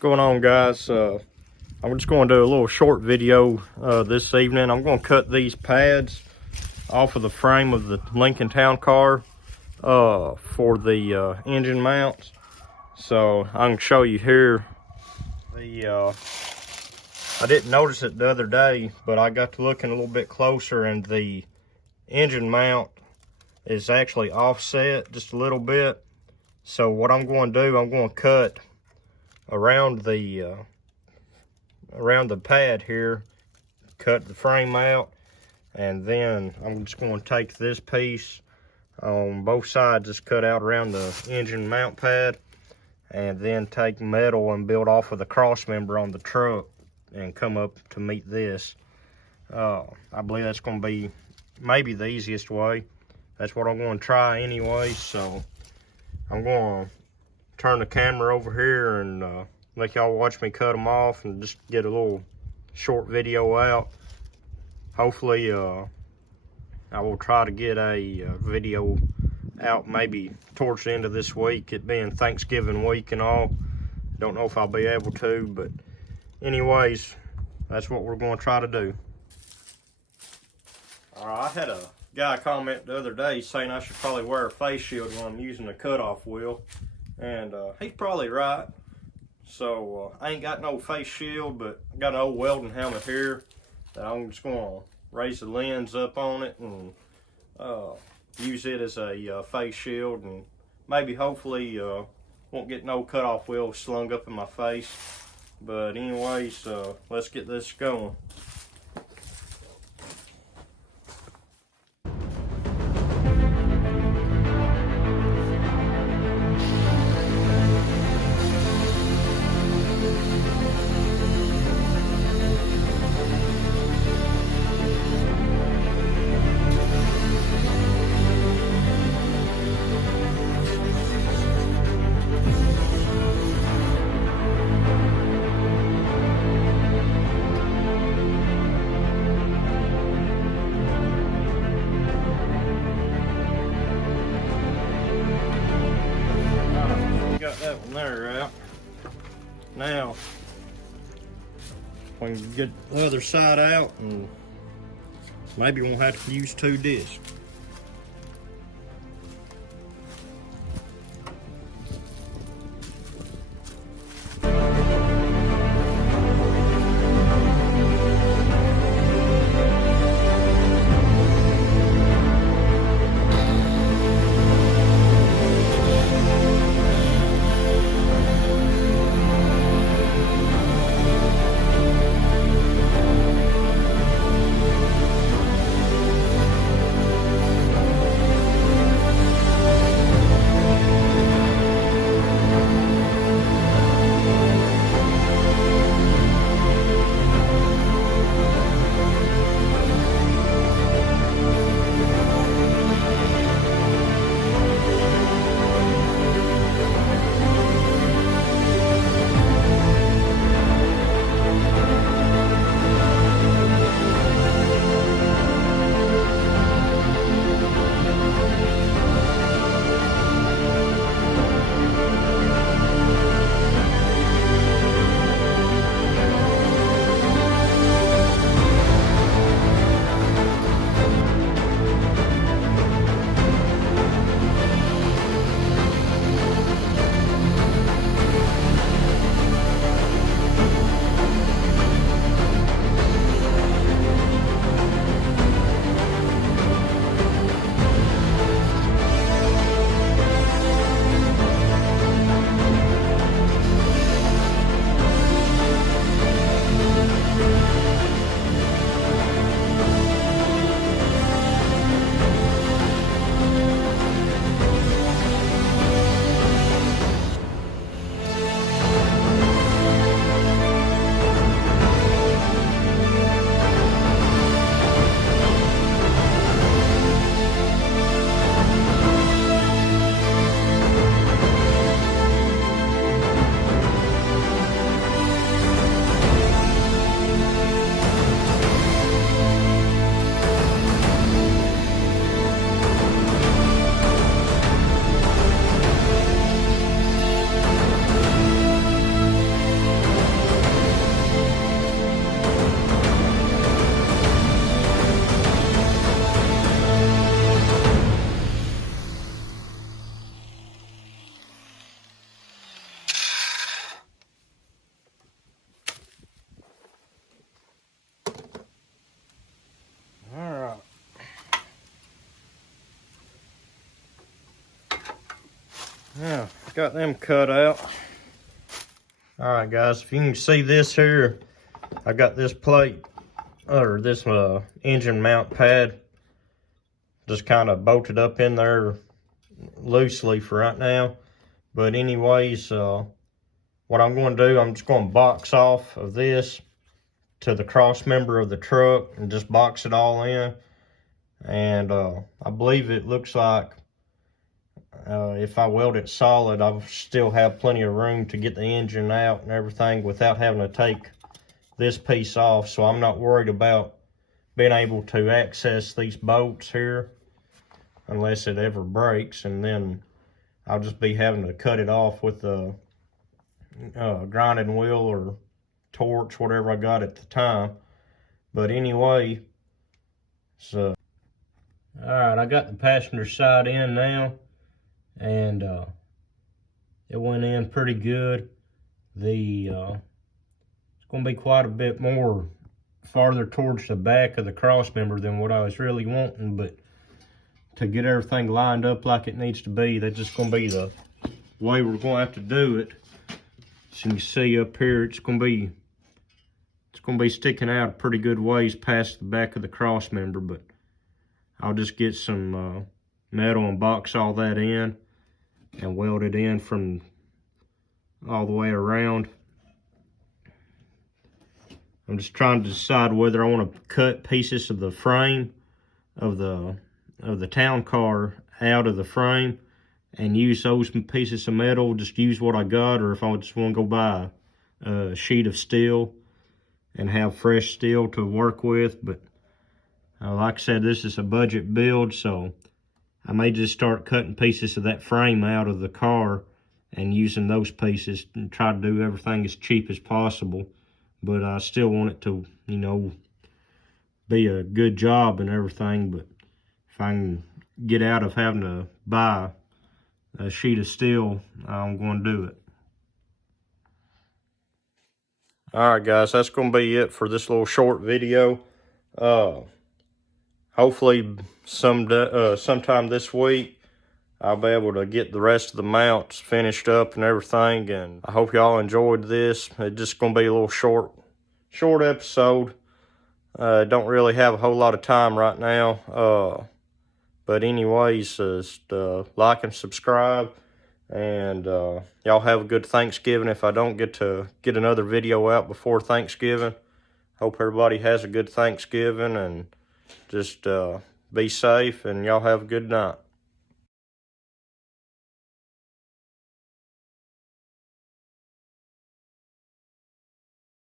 going on, guys? I'm just going to do a little short video this evening. I'm going to cut these pads off of the frame of the Lincoln Town Car for the engine mounts. So I can show you here. I didn't notice it the other day, but I got to looking a little bit closer, and the engine mount is actually offset just a little bit. So what I'm going to do, I'm going to cut around the pad here, cut the frame out, and then I'm just going to take this piece on both sides, just cut out around the engine mount pad, and then take metal and build off of the cross member on the truck and come up to meet this. I believe that's going to be maybe the easiest way. That's what I'm going to try anyway. So I'm going to turn the camera over here and let y'all watch me cut them off and just get a little short video out. Hopefully I will try to get a video out maybe towards the end of this week, it being Thanksgiving week and all. Don't know if I'll be able to, but anyways, that's what we're going to try to do. Alright, I had a guy comment the other day saying I should probably wear a face shield when I'm using the cutoff wheel, and he's probably right. So I ain't got no face shield, but I got an old welding helmet here that I'm just going to raise the lens up on it and use it as a face shield, and maybe hopefully won't get no cutoff wheel slung up in my face. But anyways, let's get this going. That one there out. Now we can get the other side out, and maybe we'll have to use 2 discs. Yeah, got them cut out. All right, guys, if you can see this here, I got this plate, or this engine mount pad, just kind of bolted up in there loosely for right now. But anyways, what I'm going to do, I'm just going to box off of this to the cross member of the truck and just box it all in. And I believe it looks like if I weld it solid, I'll still have plenty of room to get the engine out and everything without having to take this piece off. So I'm not worried about being able to access these bolts here unless it ever breaks, and then I'll just be having to cut it off with the grinding wheel or torch, whatever I got at the time. But anyway, so all right, I got the passenger side in now, and it went in pretty good. It's going to be quite a bit more farther towards the back of the cross member than what I was really wanting, but to get everything lined up like it needs to be, that's just going to be the way we're going to have to do it. As you can see up here, it's going to be sticking out a pretty good ways past the back of the cross member, but I'll just get some metal and box all that in and weld it in from all the way around. I'm just trying to decide whether I want to cut pieces of the frame of the town car out of the frame and use those pieces of metal, just use what I got, or if I just want to go buy a sheet of steel and have fresh steel to work with. But like I said, this is a budget build, so I may just start cutting pieces of that frame out of the car and using those pieces and try to do everything as cheap as possible. But I still want it to, you know, be a good job and everything. But if I can get out of having to buy a sheet of steel, I'm going to do it. All right, guys, that's going to be it for this little short video. Hopefully sometime this week I'll be able to get the rest of the mounts finished up and everything, and I hope y'all enjoyed this. It's just going to be a little short episode. Don't really have a whole lot of time right now. But anyways, just like and subscribe, and y'all have a good Thanksgiving if I don't get to get another video out before Thanksgiving. Hope everybody has a good Thanksgiving, and just be safe, and y'all have a good night.